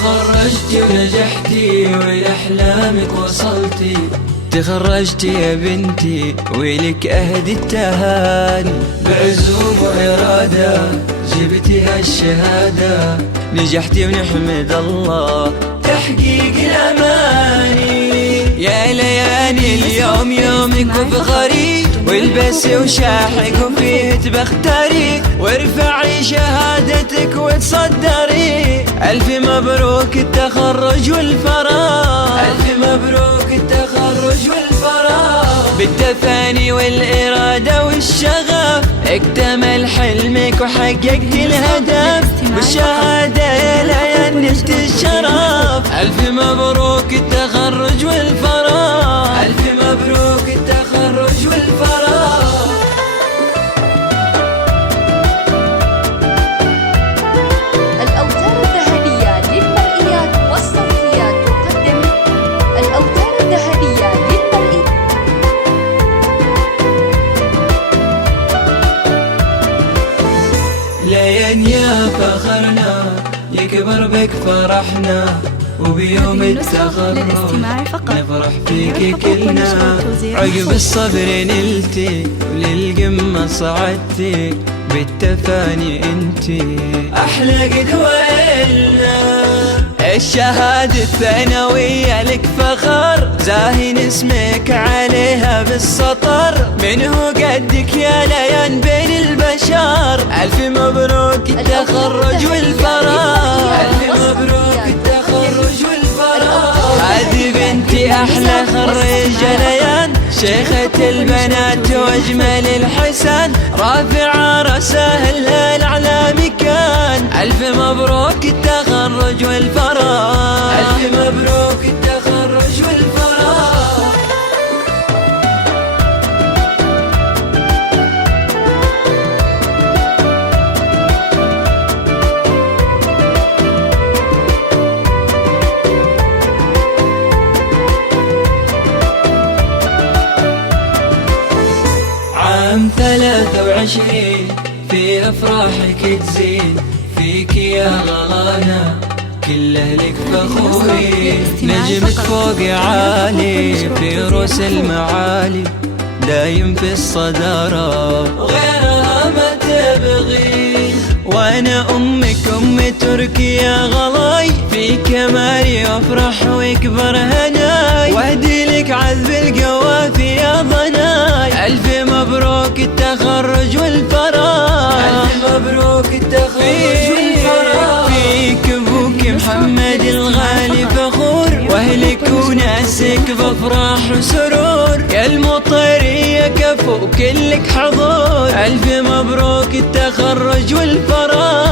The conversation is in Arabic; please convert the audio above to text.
تخرجتي ونجحتي ولأحلامك وصلتي، تخرجتي يا بنتي ولك أهدي التهاني، بعزوم وإرادة جبتي هالشهادة، نجحتي ونحمد الله تحقيق الأماني. يا ليالي اليوم يومك وفخري، والبسي وشاحق وفيه تبختري، وارفعي شهادتك وتصدري. ألف مبروك التخرج والفراغ، ألف مبروك التخرج والفراغ، بالتفاني والإرادة والشغف اكتمل حلمك وحققت الهدف، بالشهادة يا ليان نلت الشرف. ألف مبروك التخرج والفراغ، ألف مبروك التخرج والفراغ. الأوتار الذهبية للمرئيات والصوتيات تقدم الأوتار الذهبية للمرئيات. ليان يا فخرنا يكبر بك فرحنا، وبيوم التخرج نفرح فيك كلنا. عقب الصبر نلتي وللقمة صعدتي، بالتفاني انتي احلى قدوة إلنا. الشهادة الثانوية لك فخر، زاهن اسمك عليها بالسطر، من هو قدك يا ليان بين البشر. ألف مبروك التخرج والفراغ، ألف مبروك التخرج والفراغ. هذه بنتي أحلى خريجة ليان، شيخة البنات واجمل الحسن، رافعة رأسها الأعلى مكان. ألف مبروك التخرج والفراغ، ألف مبروك التخرج والفراغ. عام 23 في أفراحك تزين، فيك يا غلانا كل أهلك فخورين. نجمك فوق عالي في رؤوس المعالي، دايم في الصدارة وغيرها ما تبغي. وأنا أمك أم تركي يا غلاي، في كمالي أفرح ويكبر هناي، وأهدي لك عذب القوافي يا ضناي. ألف مبروك التخرج والفراغ، ألف مبروك التخرج والفراغ. فيك أبوك محمد الغالي فخور، وأهلك وناسك بأفراح وسرور، يا المطرية كفو كلك حضور. ألف مبروك التخرج والفراغ.